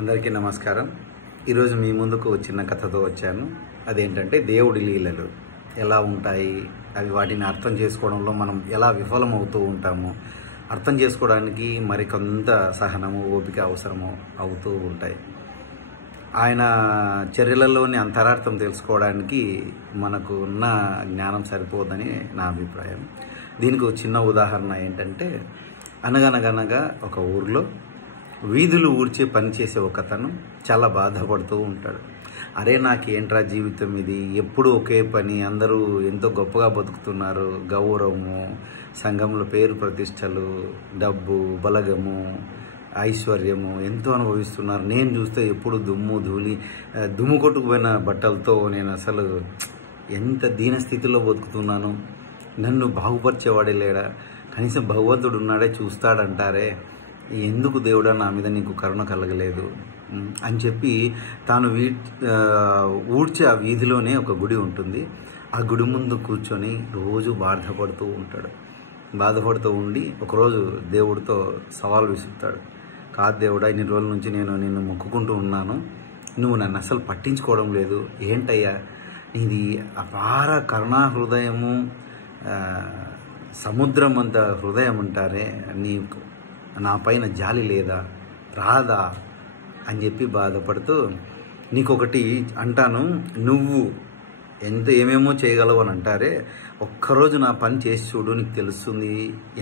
అందరికీ నమస్కారం. ఈరోజు మీ ముందుకు చిన్న కథతో వచ్చాను. అదేంటంటే దేవుడి లీలలు ఎలా ఉంటాయి, అవి వాటిని అర్థం చేసుకోవడంలో మనం ఎలా విఫలమవుతూ ఉంటాము, అర్థం చేసుకోవడానికి మరికొంత సహనము ఓపిక అవసరము అవుతూ ఉంటాయి. ఆయన చర్యలలోని అంతరార్థం తెలుసుకోవడానికి మనకు ఉన్న జ్ఞానం సరిపోదని నా అభిప్రాయం. దీనికి ఒక చిన్న ఉదాహరణ ఏంటంటే, అనగనగనగా ఒక ఊర్లో వీధులు ఊడ్చే పని చేసే ఒకతను చాలా బాధపడుతూ ఉంటాడు. అరే నాకేంట్రా జీవితం ఇది, ఎప్పుడు ఒకే పని, అందరూ ఎంతో గొప్పగా బతుకుతున్నారు, గౌరవము, సంఘంలో పేరు ప్రతిష్టలు, డబ్బు, బలగము, ఐశ్వర్యము ఎంతో అనుభవిస్తున్నారు. నేను చూస్తే ఎప్పుడు దుమ్ము కొట్టుకుపోయిన బట్టలతో నేను అసలు ఎంత దీనస్థితిలో బతుకుతున్నాను, నన్ను బాగుపరిచేవాడే లేడా, కనీసం భగవంతుడు ఉన్నాడే చూస్తాడంటారే, ఎందుకు దేవుడా నా మీద నీకు కరుణ కలగలేదు అని చెప్పి తాను ఊడ్చే ఆ వీధిలోనే ఒక గుడి ఉంటుంది. ఆ గుడి ముందు కూర్చొని రోజు బాధపడుతూ ఉండి ఒకరోజు దేవుడితో సవాల్ విసురుతాడు. కాదు దేవుడా, ఇన్ని రోజుల నుంచి నేను నిన్ను మొక్కుకుంటూ ఉన్నాను, నువ్వు నన్ను అసలు పట్టించుకోవడం లేదు, ఏంటయ్యా నీది అపార కరుణా హృదయము, సముద్రం అంత హృదయం అంటారే, నీకు నా పైన జాలి లేదా, రాదా అని చెప్పి బాధపడుతూ, నీకొకటి అంటాను, నువ్వు ఏమేమో చేయగలవు అని అంటారే, ఒక్కరోజు నా పని చేసి చూడు, నీకు తెలుస్తుంది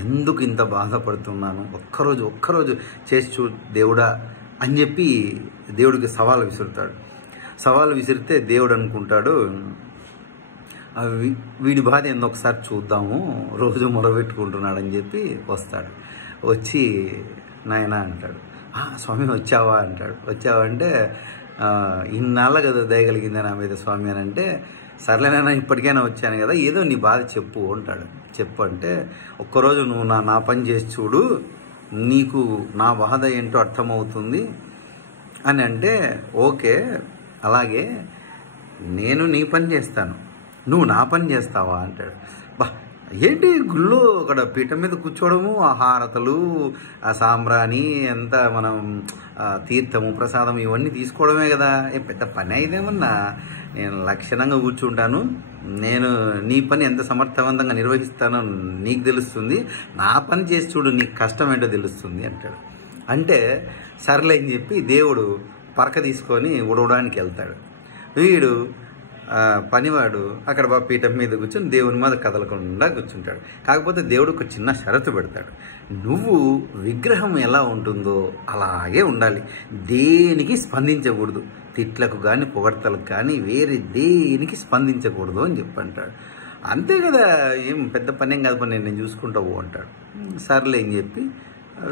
ఎందుకు ఇంత బాధపడుతున్నాను, ఒక్కరోజు చేసి చూడు దేవుడా అని చెప్పి దేవుడికి సవాల్ విసురుతాడు. సవాల్ విసిరితే దేవుడు అనుకుంటాడు, వీడి బాధ ఏందో ఒకసారి చూద్దాము, రోజు మొరబెట్టుకుంటున్నాడని చెప్పి వస్తాడు. వచ్చి నాయన అంటాడు. స్వామి వచ్చావా అంటాడు. వచ్చావా అంటే, ఇన్నాళ్ళ కదా దయగలిగింది నా మీద స్వామి అని అంటే, సర్లేనైనా ఇప్పటికైనా వచ్చాను కదా, ఏదో నీ బాధ చెప్పు అంటాడు. చెప్పు అంటే, ఒక్కరోజు నువ్వు నా పని చేసి చూడు, నీకు నా బాధ ఏంటో అర్థమవుతుంది అని అంటే, ఓకే అలాగే నేను నీ పని చేస్తాను, నువ్వు నా పని చేస్తావా అంటాడు. ఏంటి గుళ్ళో అక్కడ పీఠం మీద కూర్చోవడము, ఆ హారతలు, ఆ సాంబ్రాణి, అంతా మనం తీర్థము ప్రసాదం ఇవన్నీ తీసుకోవడమే కదా, పెద్ద పని అయిదేమన్నా, నేను లక్షణంగా కూర్చుంటాను, నేను నీ పని ఎంత సమర్థవంతంగా నిర్వహిస్తానో నీకు తెలుస్తుంది, నా పని చేసి చూడు నీకు కష్టం ఏంటో తెలుస్తుంది అంటాడు. అంటే సర్లే అని చెప్పి దేవుడు పరక తీసుకొని ఉడవడానికి వెళ్తాడు. వీడు పనివాడు అక్కడ పీఠం మీద కూర్చొని దేవుని మీద కదలకుండా కూర్చుంటాడు. కాకపోతే దేవుడు ఒక చిన్న షరతు పెడతాడు, నువ్వు విగ్రహం ఎలా ఉంటుందో అలాగే ఉండాలి, దేనికి స్పందించకూడదు, తిట్లకు కానీ పొగడ్తలకు కానీ వేరే దేనికి స్పందించకూడదు అని చెప్పంటాడు. అంతే కదా, ఏం పెద్ద పనేం కాదు, పని నేను చూసుకుంటావు అంటాడు. సర్లే అని చెప్పి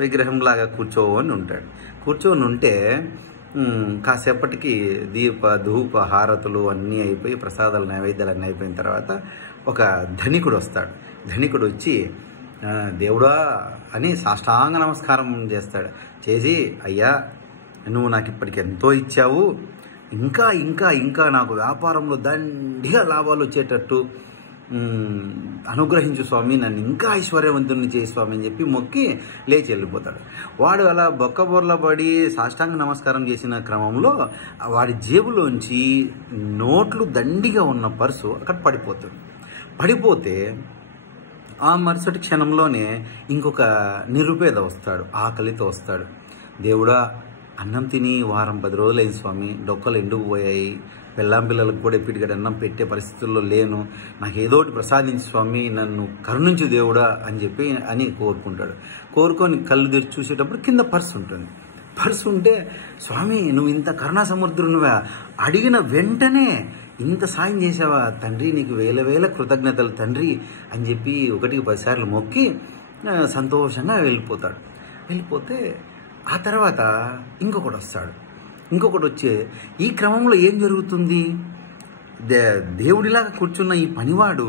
విగ్రహంలాగా కూర్చోవని ఉంటాడు. కూర్చొని ఉంటే కాసేపటికి ధూప హారతులు అన్నీ అయిపోయి, ప్రసాదాలు నైవేద్యాలు అన్నీ అయిపోయిన తర్వాత ఒక ధనికుడు వస్తాడు. ధనికుడు వచ్చి, దేవుడా అని సాష్టాంగ నమస్కారం చేస్తాడు. చేసి, అయ్యా నువ్వు నాకు ఇప్పటికి ఎంతో ఇచ్చావు, ఇంకా ఇంకా ఇంకా నాకు వ్యాపారంలో దండిగా లాభాలు వచ్చేటట్టు అనుగ్రహించు స్వామి, నన్ను ఇంకా ఐశ్వర్యవంతుని చేయి స్వామి అని చెప్పి మొక్కి లేచి వెళ్ళిపోతాడు. వాడు అలా బొక్కబొర్ల పడి సాష్టాంగ నమస్కారం చేసిన క్రమంలో వాడి జేబులోంచి నోట్లు దండిగా ఉన్న పర్సు అక్కడ పడిపోతే ఆ మరుసటి క్షణంలోనే ఇంకొక నిరుపేద వస్తాడు, ఆకలితో వస్తాడు. దేవుడా, అన్నం తిని వారం 10 రోజులైంది స్వామి, డొక్కలు ఎండుకుపోయాయి, పెళ్ళాం పిల్లలకు కూడా ఎప్పటికీ అన్నం పెట్టే పరిస్థితుల్లో లేను, నాకు ఏదో ఒకటి ప్రసాదించు స్వామి, నన్ను కరుణించు దేవుడా అని కోరుకుంటాడు. కోరుకొని కళ్ళు తెరిచి చూసేటప్పుడు కింద పర్సు ఉంటుంది. పర్సు ఉంటే, స్వామి నువ్వు ఇంత కరుణా సముద్రునివా, అడిగిన వెంటనే ఇంత సాయం చేసావా తండ్రి, నీకు వేల కృతజ్ఞతలు తండ్రి అని చెప్పి 1కి 10 సార్లు మొక్కి సంతోషంగా వెళ్ళిపోతే ఆ తర్వాత ఇంకొకటి వచ్చే ఈ క్రమంలో ఏం జరుగుతుంది, దేవుడిలాగా కూర్చున్న ఈ పనివాడు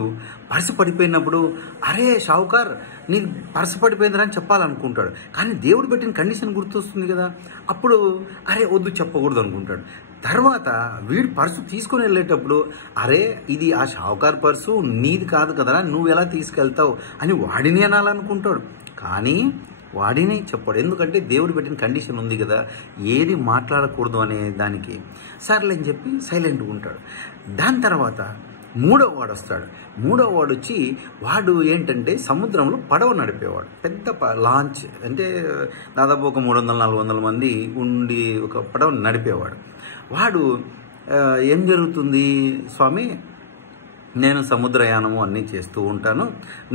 పర్సు పడిపోయినప్పుడు, అరే షావుకార్ నీ పర్సు పడిపోయిందని అని చెప్పాలనుకుంటాడు. కానీ దేవుడు పెట్టిన కండిషన్ గుర్తొస్తుంది కదా, అప్పుడు అరే వద్దు చెప్పకూడదు అనుకుంటాడు. తర్వాత వీడు పర్సు తీసుకొని వెళ్ళేటప్పుడు, అరే ఇది ఆ షావుకార్ పర్సు నీది కాదు కదరా, నువ్వు ఎలా తీసుకెళ్తావు అని వాడిని అనాలనుకుంటాడు. కానీ వాడిని చెప్పాడు. ఎందుకంటే దేవుడు పెట్టిన కండిషన్ ఉంది కదా, ఏది మాట్లాడకూడదు అనే దానికి. సర్లే అని చెప్పి సైలెంట్గా ఉంటాడు. దాని తర్వాత మూడవ వాడు వస్తాడు. మూడవ వాడు వచ్చి వాడు ఏంటంటే సముద్రంలో పడవ నడిపేవాడు. పెద్ద లాంచ్ అంటే దాదాపు ఒక 300-400 మంది ఉండి ఒక పడవ నడిపేవాడు. వాడు ఏం జరుగుతుంది స్వామి, నేను సముద్రయానము అన్నీ చేస్తూ ఉంటాను,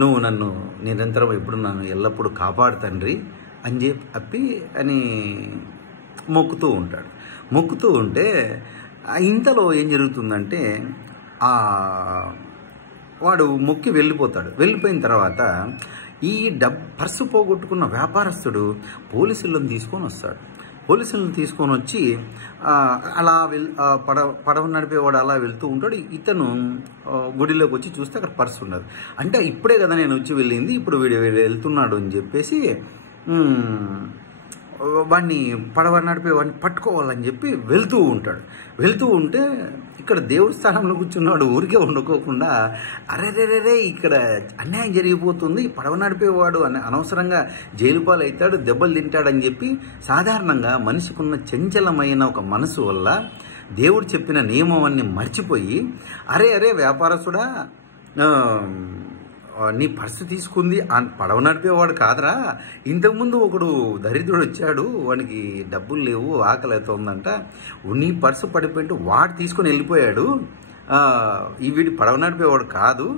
నువ్వు నన్ను నిరంతరం ఎప్పుడు నన్ను ఎల్లప్పుడూ కాపాడు తండ్రి అని చెప్పి అని మొక్కుతూ ఉంటాడు. మొక్కుతూ ఉంటే ఇంతలో ఏం జరుగుతుందంటే వాడు మొక్కి వెళ్ళిపోతాడు. వెళ్ళిపోయిన తర్వాత ఈ పర్సు పోగొట్టుకున్న వ్యాపారస్తుడు పోలీసులను తీసుకొని వస్తాడు. పోలీసులను తీసుకొని వచ్చి అలా పడవ నడిపేవాడు అలా వెళ్తూ ఉంటాడు. ఇతను గుడిలోకి వచ్చి చూస్తే అక్కడ పర్సు ఉండదు. అంటే ఇప్పుడే కదా నేను వచ్చి వెళ్ళింది, ఇప్పుడు వీడు వెళ్తున్నాడు అని చెప్పేసి వాడిని పడవ నడిపే వాడిని పట్టుకోవాలని చెప్పి వెళ్తూ ఉంటాడు. వెళ్తూ ఉంటే ఇక్కడ దేవుడి స్థానంలో కూర్చున్నాడు. ఊరికే వండుకోకుండా అరేరేరే ఇక్కడ అన్యాయం జరిగిపోతుంది, పడవ నడిపేవాడు అని అనవసరంగా జైలు పాలు అవుతాడు, దెబ్బలు తింటాడని చెప్పి సాధారణంగా మనిషికున్న చంచలమైన ఒక మనసు వల్ల దేవుడు చెప్పిన నియమాన్ని మర్చిపోయి అరే వ్యాపారస్తుడా, నీ పర్సు తీసుకుంది పడవ నడిపేవాడు కాదురా, ఇంతకుముందు ఒకడు దరిద్రుడు వచ్చాడు, వానికి డబ్బులు లేవు, ఆకలి అవుతుందంట, నీ పర్సు పడిపోయింటే వాడు తీసుకొని వెళ్ళిపోయాడు, ఈ వీడి పడవ నడిపేవాడు కాదు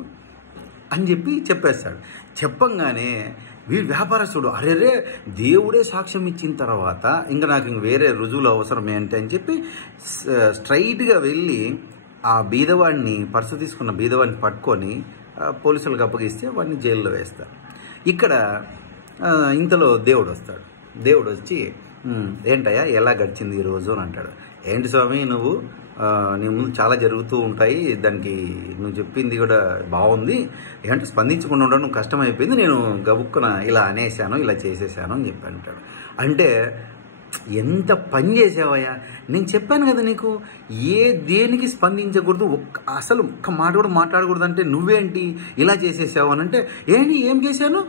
అని చెప్పి చెప్పేస్తాడు. చెప్పంగానే వీడి వ్యాపారస్తుడు అరేరే దేవుడే సాక్ష్యం ఇచ్చిన తర్వాత ఇంకా నాకు ఇంక వేరే రుజువులు అవసరం ఏంటి అని చెప్పి స్ట్రైట్గా వెళ్ళి ఆ బీదవాడిని, పర్సు తీసుకున్న బీదవాడిని పట్టుకొని పోలీసులకు అప్పగిస్తే వాడిని జైల్లో వేస్తారు. ఇక్కడ ఇంతలో దేవుడు వస్తాడు. దేవుడు వచ్చి ఏంటయ్యా ఎలా గడిచింది ఈరోజు అని అంటాడు. ఏంటి స్వామి నువ్వు, నీ ముందు చాలా జరుగుతూ ఉంటాయి, దానికి నువ్వు చెప్పింది కూడా బాగుంది, ఏంటంటే స్పందించకుండా ఉండడం కష్టమైపోయింది, నేను గబుక్కున ఇలా అనేసాను, ఇలా చేసేసాను అని చెప్పి అంటాడు. అంటే ఎంత పని చేసావయ్యా, నేను చెప్పాను కదా నీకు దేనికి స్పందించకూడదు, అసలు ఒక్క మాట కూడా మాట్లాడకూడదు అంటే నువ్వేంటి ఇలా చేసేసావు అని అంటే ఏం చేశాను,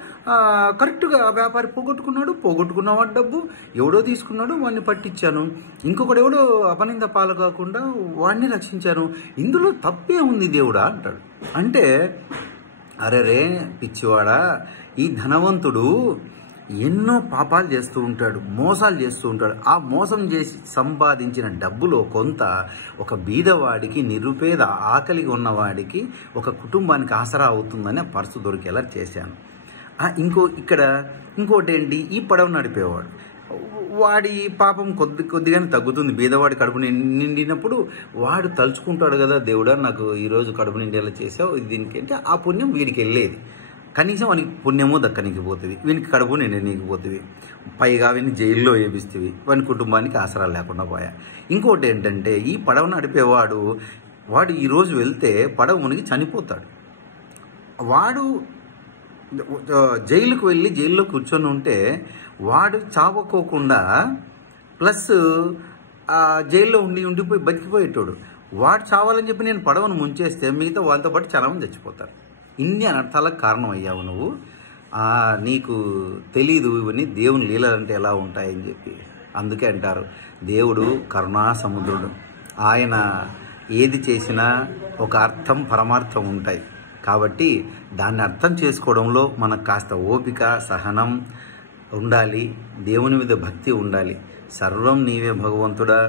కరెక్ట్గా వ్యాపారి పోగొట్టుకున్నవాడు డబ్బు ఎవడో తీసుకున్నాడు వాడిని పట్టించాను, ఇంకొకడు ఎవడో అపనింద పాలు కాకుండా వాడిని రక్షించాను, ఇందులో తప్పే ఉంది దేవుడా అంటాడు. అంటే అరే పిచ్చివాడా, ఈ ధనవంతుడు ఎన్నో పాపాలు చేస్తూ ఉంటాడు, మోసాలు చేస్తూ ఉంటాడు. ఆ మోసం చేసి సంపాదించిన డబ్బులో కొంత ఒక బీదవాడికి, నిరుపేద ఆకలిగా ఉన్నవాడికి, ఒక కుటుంబానికి ఆసరా అవుతుందని ఆ పర్సు దొరికేలా చేశాను. ఇంకోటి ఏంటి, ఈ పడవ నడిపేవాడు వాడి పాపం కొద్దిగానే తగ్గుతుంది. బీదవాడి కడుపు నిండినప్పుడు వాడు తలుచుకుంటాడు కదా, దేవుడా నాకు ఈరోజు కడుపు నిండేలా చేసావు, దీనికంటే ఆ పుణ్యం వీడికి వెళ్ళేది, కనీసం వానికి పుణ్యమో దక్కనికి పోతుంది, వీనికి కడుపు నిండనీకి పోతుంది, పైగా వీని జైల్లో వేపిస్తుంది, వాని కుటుంబానికి ఆసరా లేకుండా పోయా. ఇంకోటి ఏంటంటే ఈ పడవ నడిపేవాడు ఈరోజు వెళ్తే పడవ మునిగి చనిపోతాడు. వాడు జైలుకు వెళ్ళి జైల్లో కూర్చొని ఉంటే వాడు చావకోకుండా ప్లస్ జైల్లో ఉండిపోయి బతికిపోయేటోడు, వాడు చావాలని చెప్పి నేను పడవను ముంచేస్తే మిగతా వాళ్ళతో పాటు చాలామంది చచ్చిపోతారు. ఇన్ని అనర్థాలకు కారణం అయ్యావు నువ్వు, నీకు తెలీదు ఇవన్నీ దేవుని లీలలంటే ఎలా ఉంటాయని చెప్పి. అందుకే అంటారు దేవుడు కరుణా సముద్రుడు, ఆయన ఏది చేసినా ఒక అర్థం పరమార్థం ఉంటాయి. కాబట్టి దాన్ని అర్థం చేసుకోవడంలో మనకు కాస్త ఓపిక సహనం ఉండాలి, దేవుని మీద భక్తి ఉండాలి. సర్వం నీవే భగవంతుడా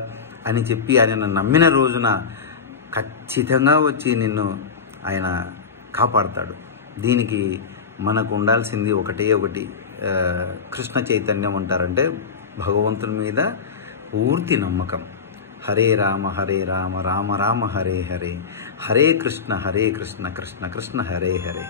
అని చెప్పి ఆయన నమ్మిన రోజున ఖచ్చితంగా వచ్చి నిన్ను ఆయన కాపాడతాడు. దీనికి మనకు ఉండాల్సింది ఒకటి కృష్ణ చైతన్యం అంటారంటే భగవంతుని మీద పూర్తి నమ్మకం. హరే రామ రామ రామ హరే హరే, హరే కృష్ణ కృష్ణ కృష్ణ హరే హరే.